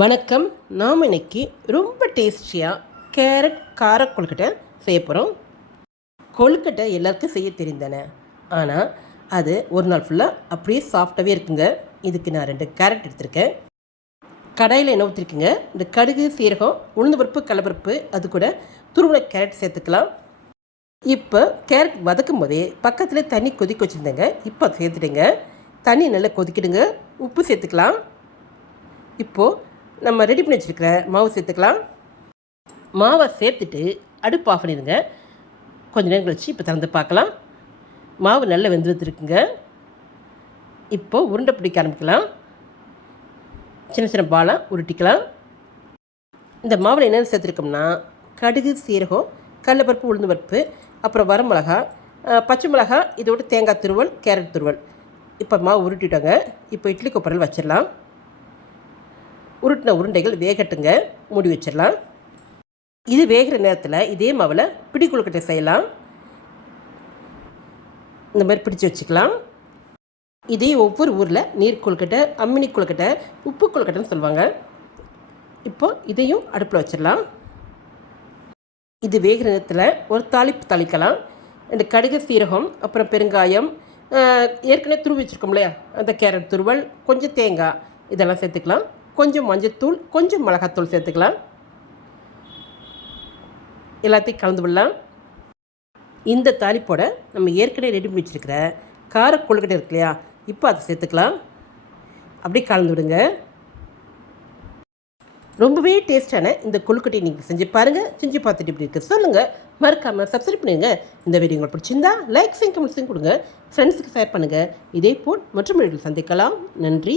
வணக்கம். நாம் இன்னைக்கு ரொம்ப டேஸ்டியாக கேரட் கார கொழுக்கட்டை செய்ய போகிறோம் கொழுக்கட்டை எல்லாருக்கும் செய்ய தெரிந்தன ஆனால் அது ஒரு நாள் ஃபுல்லாக அப்படியே சாஃப்டாகவே இருக்குங்க. இதுக்கு நான் ரெண்டு கேரட் எடுத்திருக்கேன். கடாயில் என்ன ஊற்றிருக்குங்க இந்த கடுகு சீரகம் உளுந்து பருப்பு கடலப்பருப்பு அது கூட துருவன கேரட் சேர்த்துக்கலாம். இப்போ கேரட் வதக்கும் போதே பக்கத்தில் தண்ணி கொதிக்க வச்சுருந்தேங்க. இப்போ சேர்த்துட்டேங்க. தண்ணி நல்லா கொதிக்கிடுங்க உப்பு சேர்த்துக்கலாம். இப்போது நம்ம ரெடி பண்ணி வச்சுருக்கிற மாவு சேர்த்துக்கலாம். மாவை சேர்த்துட்டு அடுப்பு ஆஃப் பண்ணிடுங்க. கொஞ்சம் நேரம் கழிச்சு இப்போ திறந்து பார்க்கலாம். மாவு நல்லா வெந்து வந்துருக்குங்க. இப்போது உருண்டை பிடிக்க ஆரம்பிக்கலாம். சின்ன சின்ன பாலாக உருட்டிக்கலாம். இந்த மாவில் என்னென்ன சேர்த்துருக்கோம்னா கடுகு சீரகம் கடலப்பருப்பு உளுந்து பருப்பு அப்புறம் வரமிளகா பச்சை மிளகா இதோட தேங்காய் துருவல் கேரட் துருவல். இப்போ மாவு உருட்டிட்டோங்க. இப்போ இட்லி கொப்பரல் வச்சிடலாம். உருட்டின உருண்டைகள் வேகட்டுங்க. மூடி வச்சிடலாம். இது வேகிற நேரத்தில் இதே மாவில் பிடி கொழுக்கட்டை செய்யலாம். இந்த மாதிரி பிடிச்சு வச்சுக்கலாம். இதே ஒவ்வொரு ஊரில் நீர் கொழுக்கட்டை அம்மினி கொழுக்கட்டை உப்பு கொழுக்கட்டைன்னு சொல்லுவாங்க. இப்போ இதையும் அடுப்பில் வச்சிடலாம். இது வேகிற நேரத்தில் ஒரு தாளிப்பு தாளிக்கலாம். ரெண்டு கடுகு சீரகம் அப்புறம் பெருங்காயம் ஏற்கனவே துருவி வச்சுருக்கோம் இல்லையா? அந்த கேரட் துருவல் கொஞ்சம் தேங்காய் இதெல்லாம் சேர்த்துக்கலாம். கொஞ்சம் மஞ்சத்தூள் கொஞ்சம் மிளகாத்தூள் சேர்த்துக்கலாம். எல்லாத்தையும் கலந்து விடலாம். இந்த தாளிப்போட நம்ம ஏற்கனவே ரெடி பண்ணி வச்சுருக்கிற கார கொழுக்கட்டை இருக்கு இல்லையா இப்போ அதை சேர்த்துக்கலாம். அப்படியே கலந்து விடுங்க. ரொம்பவே டேஸ்டான இந்த கொழுக்கட்டையை நீங்கள் செஞ்சு பாருங்கள் செஞ்சு பார்த்துட்டு இப்படி இருக்கு சொல்லுங்கள் மறக்காமல் சப்ஸ்கிரைப் பண்ணுங்க இந்த வீடியோ உங்களுக்கு பிடிச்சிருந்தா லைக் செய்யும் கமெண்ட்ஸையும் கொடுங்க. ஃப்ரெண்ட்ஸுக்கு ஷேர் பண்ணுங்கள் இதே போல் மற்றும் சந்திக்கலாம். நன்றி.